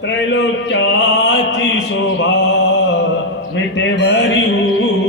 त्रैलोक्याची शोभा विटेवरी उभा